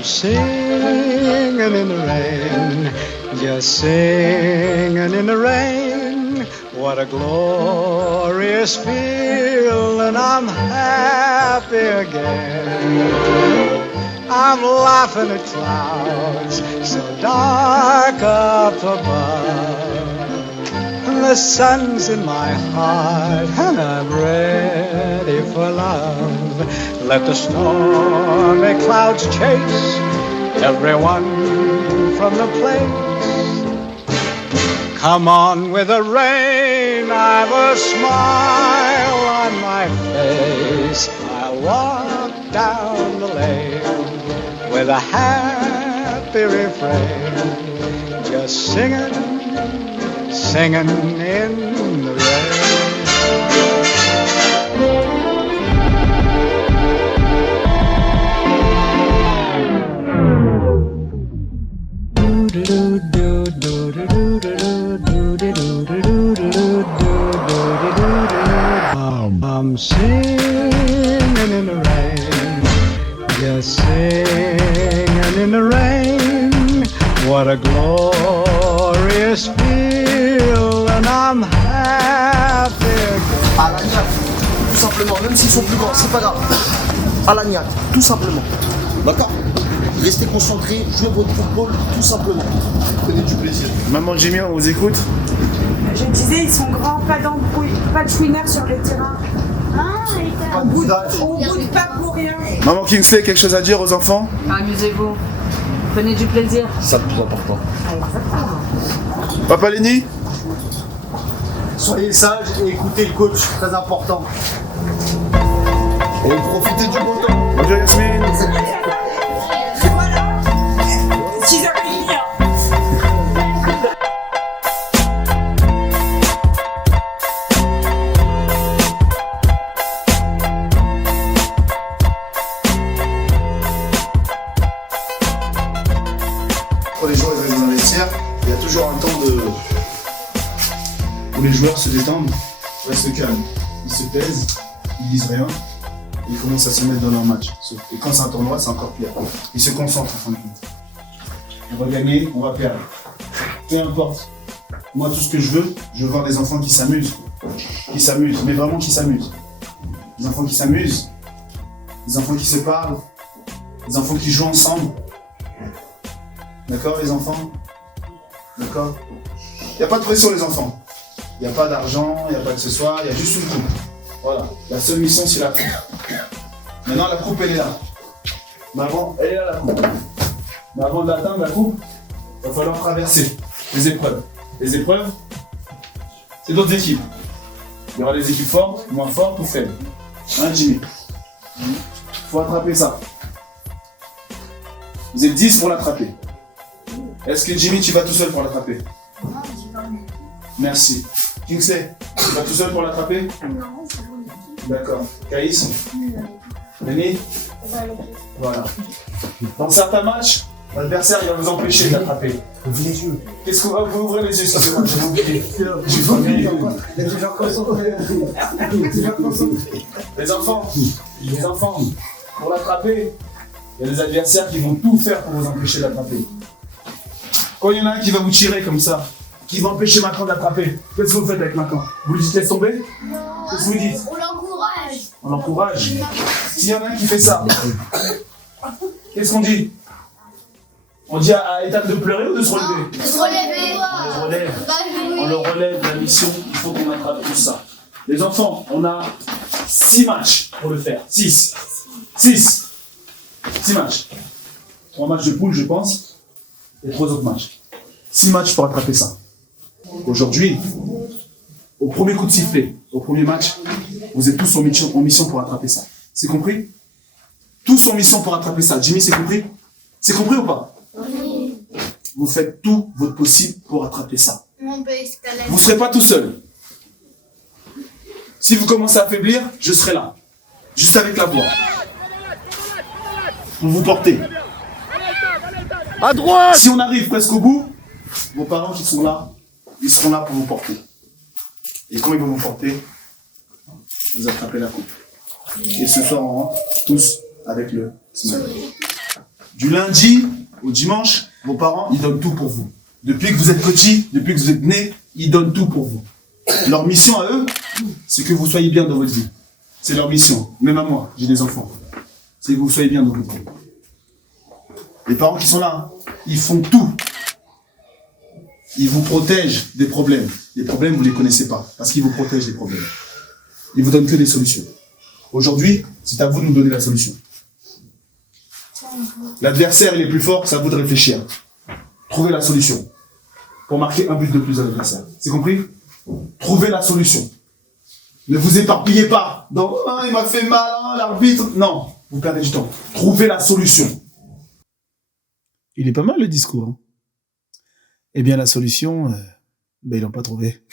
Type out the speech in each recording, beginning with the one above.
I'm singing in the rain, just singing in the rain. What a glorious feeling, I'm happy again. I'm laughing at clouds so dark up above. The sun's in my heart and I'm ready for love. Let the stormy clouds chase everyone from the place. Come on with the rain, I've a smile on my face. I'll walk down the lane with a happy refrain, just singing, singing in the rain. I'm singing in the rain, just singing in the rain. What a glorious feeling, I'm happy again. À l'agnac, tout simplement, même s'ils sont plus grands, c'est pas grave. À l'agnac, tout simplement. D'accord? Restez concentrés, jouez votre football, tout simplement. Prenez du plaisir. Maman Jimmy, on vous écoute? Je disais, ils sont grands, pas d'embrouille, pas de chouineur sur le terrain. On boude pas pour rien. Maman Kingsley, quelque chose à dire aux enfants? Amusez-vous. Prenez du plaisir. C'est ça le plus important. Papa Lenny? Soyez sages et écoutez le coach, très important. Et profitez du beau temps. Bonjour Yasmine. Voilà. 6h30. Quand les joueurs arrivent dans le vestiaire, il y a toujours un temps où les joueurs se détendent, restent calmes, ils se taisent, ils disent rien, et ils commencent à se mettre dans leur match. Et quand c'est un tournoi, c'est encore pire. Ils se concentrent en fin de compte. On va gagner, on va perdre. Peu importe. Moi, tout ce que je veux voir des enfants qui s'amusent. Qui s'amusent, mais vraiment qui s'amusent. Des enfants qui s'amusent, des enfants qui se parlent, des enfants qui jouent ensemble. D'accord les enfants? D'accord? Il n'y a pas de pression les enfants. Il n'y a pas d'argent, il n'y a pas de ce soir, il y a juste une coupe. Voilà. La seule mission c'est la coupe. Maintenant la coupe elle est là. Mais avant, elle est là la coupe. Mais avant d'atteindre la coupe, il va falloir traverser les épreuves. Les épreuves, c'est d'autres équipes. Il y aura des équipes fortes, moins fortes ou faibles. Hein Jimmy? Il faut attraper ça. Vous êtes 10 pour l'attraper. Est-ce que Jimmy, tu vas tout seul pour l'attraper? Non, j'y vais en équipe. Merci. Kingsley, tu vas tout seul pour l'attraper? Non, c'est en équipe. D'accord. Caïs? Denis? Voilà. Dans certains matchs, l'adversaire il va vous empêcher d'attraper. Ouvrez les yeux. Qu'est-ce que vous ouvrez les yeux, excusez-moi, j'ai oublié. J'ai oublié. Il y a des gens concentrés. Les enfants, pour l'attraper, il y a des adversaires qui vont tout faire pour vous empêcher d'attraper. Quand il y en a un qui va vous tirer comme ça, qui va empêcher Macron d'attraper, qu'est-ce que vous faites avec Macron? Vous lui dites laisse tomber? Qu'est-ce que vous lui dites? On l'encourage. On l'encourage. S'il y en a un qui fait ça, qu'est-ce qu'on dit? On dit à Ethan de pleurer ou de se relever? De se relever. On le relève. On le relève, la mission, il faut qu'on attrape tout ça. Les enfants, on a 6 matchs pour le faire. 6 matchs. 3 matchs de poule, je pense. Et 3 autres matchs. 6 matchs pour attraper ça. Aujourd'hui, au premier coup de sifflet, au premier match, vous êtes tous en mission pour attraper ça. C'est compris? Tous en mission pour attraper ça. Jimmy, c'est compris? C'est compris ou pas? Oui. Vous faites tout votre possible pour attraper ça. On peut escalader. Vous ne serez pas tout seul. Si vous commencez à affaiblir, je serai là. Juste avec la voix. Pour vous porter. À droite! Si on arrive presque au bout, vos parents qui sont là, ils seront là pour vous porter. Et quand ils vont vous porter, vous attrapez la coupe. Et ce soir, on rentre tous avec le smile. Du lundi au dimanche, vos parents, ils donnent tout pour vous. Depuis que vous êtes petit, depuis que vous êtes né, ils donnent tout pour vous. Leur mission à eux, c'est que vous soyez bien dans votre vie. C'est leur mission. Même à moi, j'ai des enfants. C'est que vous soyez bien dans votre vie. Les parents qui sont là, hein, ils font tout. Ils vous protègent des problèmes. Les problèmes, vous ne les connaissez pas, parce qu'ils vous protègent des problèmes. Ils vous donnent que des solutions. Aujourd'hui, c'est à vous de nous donner la solution. L'adversaire, il est plus fort, c'est à vous de réfléchir. Trouvez la solution pour marquer un but de plus à l'adversaire. C'est compris? Trouvez la solution. Ne vous éparpillez pas dans « Ah, il m'a fait mal, hein, l'arbitre ». Non, vous perdez du temps. Trouvez la solution. Il est pas mal le discours. Hein. Eh bien, la solution, ils l'ont pas trouvé.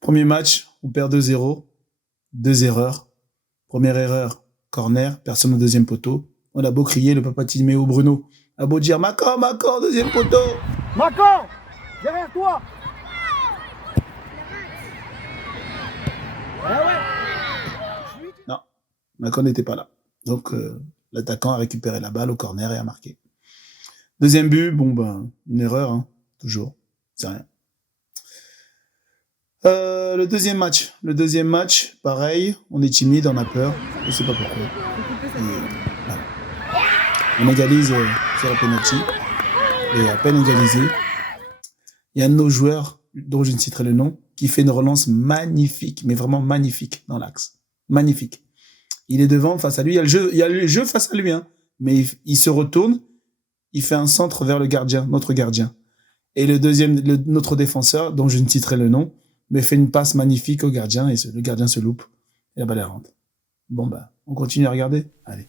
Premier match, on perd 2-0. 2 erreurs. Première erreur, corner, personne au deuxième poteau. On a beau crier, le papa Timéo Bruno a beau dire « Macor, deuxième poteau !» Macor, derrière toi. Non, Macor n'était pas là. Donc, l'attaquant a récupéré la balle au corner et a marqué. Deuxième but, une erreur, hein, toujours, c'est rien. Le deuxième match, pareil, on est timide, on a peur, je sais pas pourquoi. Voilà. On égalise sur la penalty, et à peine égalisé, il y a un de nos joueurs, dont je ne citerai le nom, qui fait une relance magnifique, mais vraiment magnifique dans l'axe. Magnifique. Il est devant, face à lui, il y a le jeu face à lui, hein, mais il se retourne, il fait un centre vers le gardien, notre gardien. Et notre défenseur, dont je ne citerai le nom, mais fait une passe magnifique au gardien, et le gardien se loupe, et la balle elle rentre. On continue à regarder? Allez.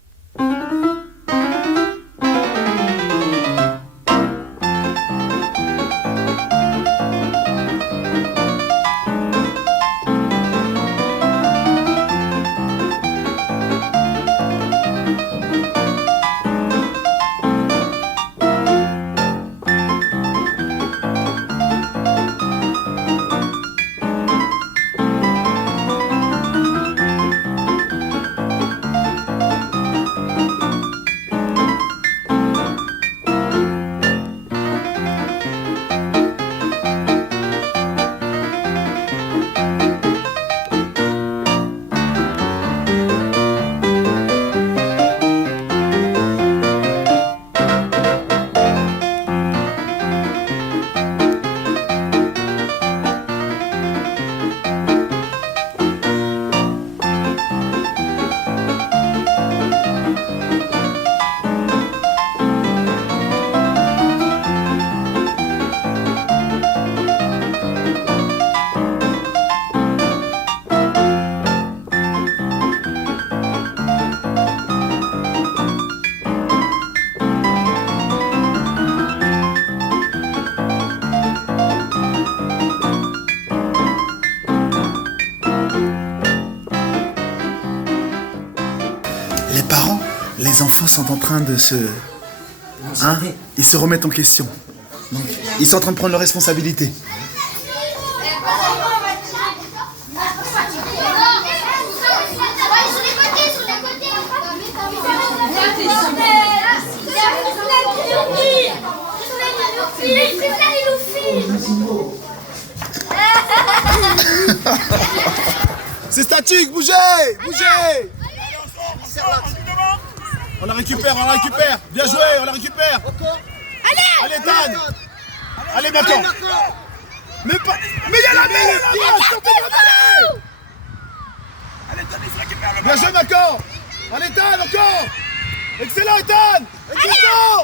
Les enfants sont en train de se... Hein, ils se remettent en question. Donc, ils sont en train de prendre leurs responsabilités. C'est statique, bougez. On la récupère. Bien joué, on la récupère. Allez, Dan. Allez, Macor. Mais il y a la mêlée là-bas. Sortez de la mêlée. Allez, Dan, il se récupère le ballon. Bien joué, Macor. Allez, Dan, encore. Excellent, Dan. Excellent.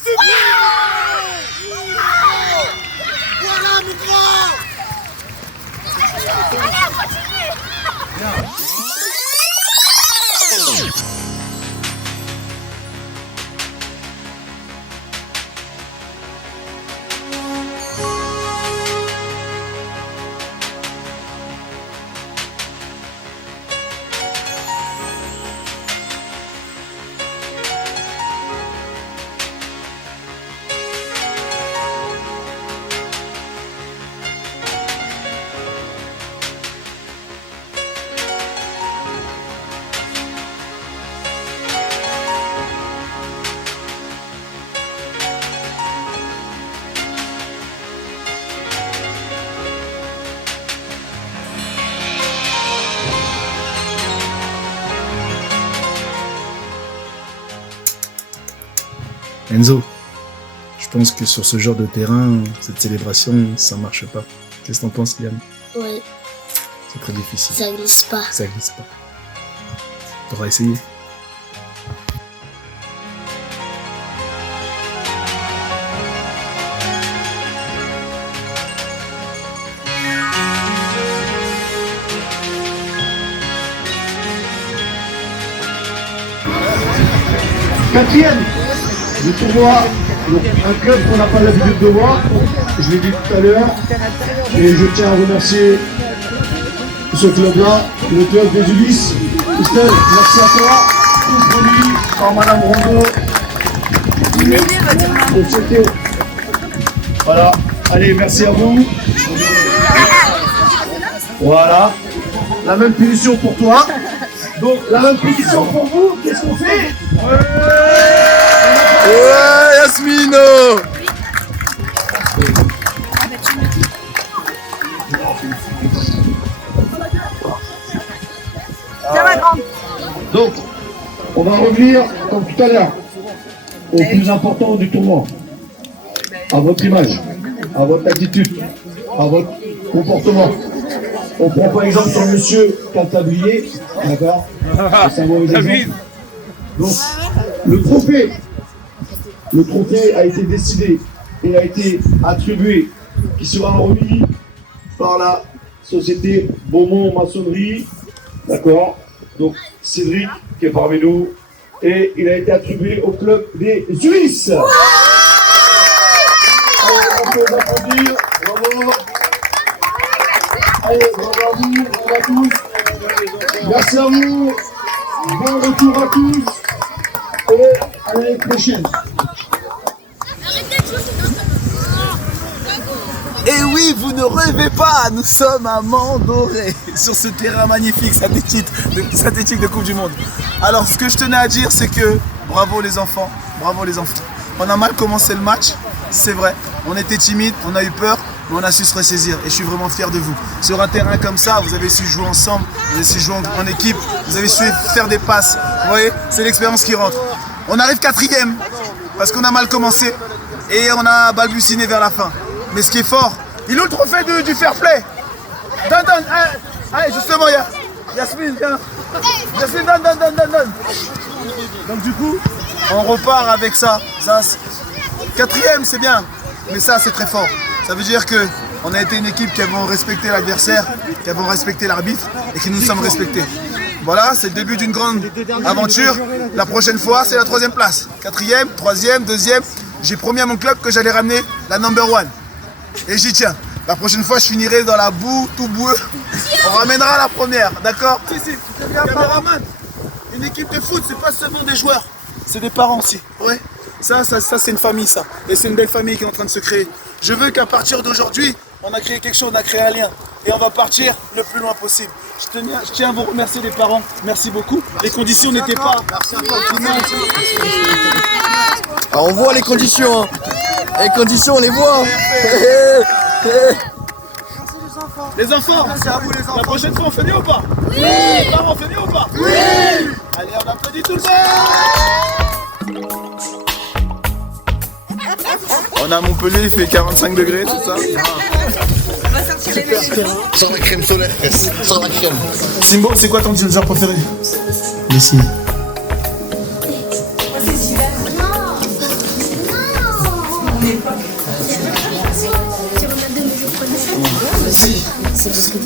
Super. Voilà, mon grand. Allez, on continue. Enzo, je pense que sur ce genre de terrain, cette célébration, ça marche pas. Qu'est-ce que t'en penses, Liam? Ouais, C'est très difficile. ça glisse pas. Ça glisse pas. T'auras essayé? Quatrième du tournoi, donc un club qu'on n'a pas l'habitude de voir, je l'ai dit tout à l'heure, et je tiens à remercier ce club-là, le club des Ulysses. Estelle, merci à toi, tout produit par Madame Rondeau. Voilà, allez, merci à vous. Voilà, la même punition pour toi. Donc, la même punition pour vous, qu'est-ce qu'on fait? Ouais, Yasmino. Donc, on va revenir, comme tout à l'heure, au plus important du tournoi. À votre image, à votre attitude, à votre comportement. On prend par exemple sur le monsieur qui a le tablier, d'accord? C'est un mauvais exemple. Donc, le trophée a été décidé et a été attribué, qui sera remis par la société Beaumont Maçonnerie, d'accord? Donc, Cédric qui est parmi nous, et il a été attribué au club des Suisses. Allez, on peut applaudir, bravo. Allez, bravo à vous, bravo à tous. Merci à vous. Bon retour à tous. Et à l'année prochaine. Et oui, vous ne rêvez pas, nous sommes à Mandoré, sur ce terrain magnifique, synthétique de Coupe du Monde. Alors, ce que je tenais à dire, c'est que bravo les enfants, bravo les enfants. On a mal commencé le match, c'est vrai. On était timide, on a eu peur, mais on a su se ressaisir. Et je suis vraiment fier de vous. Sur un terrain comme ça, vous avez su jouer ensemble, vous avez su jouer en équipe, vous avez su faire des passes. Vous voyez, c'est l'expérience qui rentre. On arrive quatrième, parce qu'on a mal commencé, et on a balbutiné vers la fin. Mais ce qui est fort, il a le trophée du fair play. Donne. Allez, justement, Yasmine, viens. Yasmine, donne. Donc du coup, on repart avec ça. Quatrième, c'est bien. Mais ça, c'est très fort. Ça veut dire qu'on a été une équipe qui avons respecté l'adversaire, qui avons respecté l'arbitre et qui nous sommes respectés. Voilà, c'est le début d'une grande aventure. La prochaine fois, c'est la 3e place. 4e, 3e, 2e. J'ai promis à mon club que j'allais ramener la number 1. Et j'y tiens. La prochaine fois, je finirai dans la boue, tout boueux. On ramènera la première, d'accord? Si. Caméraman, une équipe de foot, c'est pas seulement des joueurs, c'est des parents aussi. Ouais. Ça c'est une famille, ça. Et c'est une belle famille qui est en train de se créer. Je veux qu'à partir d'aujourd'hui, on a créé quelque chose, on a créé un lien. Et on va partir le plus loin possible. Je tiens à vous remercier les parents. Merci beaucoup. Les conditions n'étaient pas... Alors on voit les conditions. Hein. Les conditions, on les voit. Les enfants, merci à vous les enfants. La prochaine fois, on fait mieux ou pas? Oui. Les parents, on fait mieux ou pas? Oui. Allez, on applaudit tout le monde. On a Montpellier, il fait 45 degrés, tout ça. Sans la crème solaire, sans la crème. Simbo, c'est quoi ton dinosaure préféré? Messi.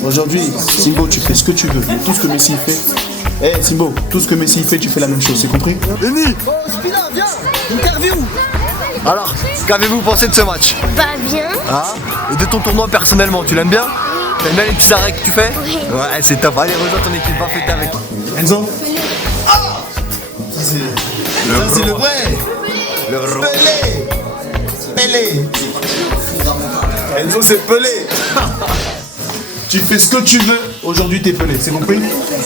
Aujourd'hui, Simbo, tu fais ce que tu veux. Tout ce que Messi fait. Simbo, tout ce que Messi fait, tu fais la même chose, c'est compris? Denis, viens, interview. Alors, qu'avez-vous pensé de ce match? Pas bien. Ah, et de ton tournoi personnellement, tu l'aimes bien? T'aimes bien les petits arrêts que tu fais? Oui. Ouais, c'est top. Allez, rejoins ton équipe, va fêter avec. Enzo? C'est le vrai. Le Pelé. Enzo, c'est Pelé. Tu fais ce que tu veux. Aujourd'hui, t'es Pelé, c'est compris?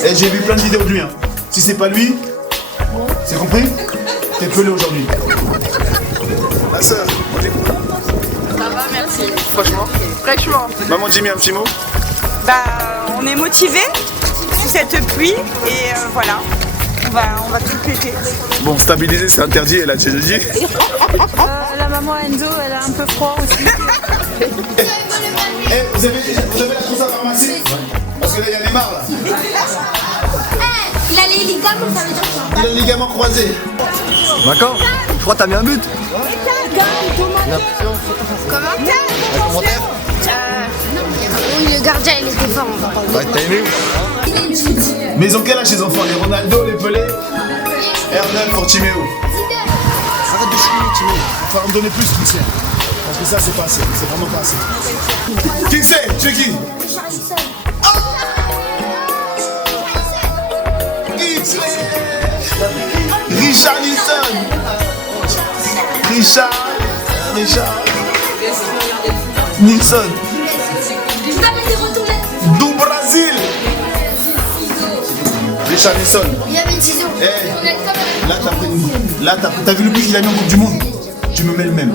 Et j'ai vu plein de vidéos de lui. Hein. Si c'est pas lui, c'est compris? T'es Pelé aujourd'hui. Ma soeur, on t'écoute. Ça va, merci. Franchement. Maman Jimmy, un petit mot? On est motivés sous cette pluie et voilà. on va tout péter. Bon, stabiliser, c'est interdit, elle a déjà dit. La maman Enzo, elle a un peu froid aussi. Eh, vous avez la trousse à pharmacie? Parce que là, il y a Neymar là. Il a les ligaments, ça veut dire quoi? Il a le ligament croisé. D'accord. Je crois que t'as mis un but. Comment? Oui, le gardien, il était fort. T'as aimé? Mais ils ont quel âge les enfants? Les Ronaldo, les Pelé, Hernan, Fortimeo. Arrête de chier, Timé. Il faut en donner plus, Kinsey. Parce que ça, c'est pas assez. C'est vraiment pas assez. Kinsey, tu es qui? Richarlison. Richard Nilsson. Du Brésil. Richarlison. Il y avait Tizo. Là, t'as vu le but qu'il a mis en Coupe du Monde? Tu me mets le même.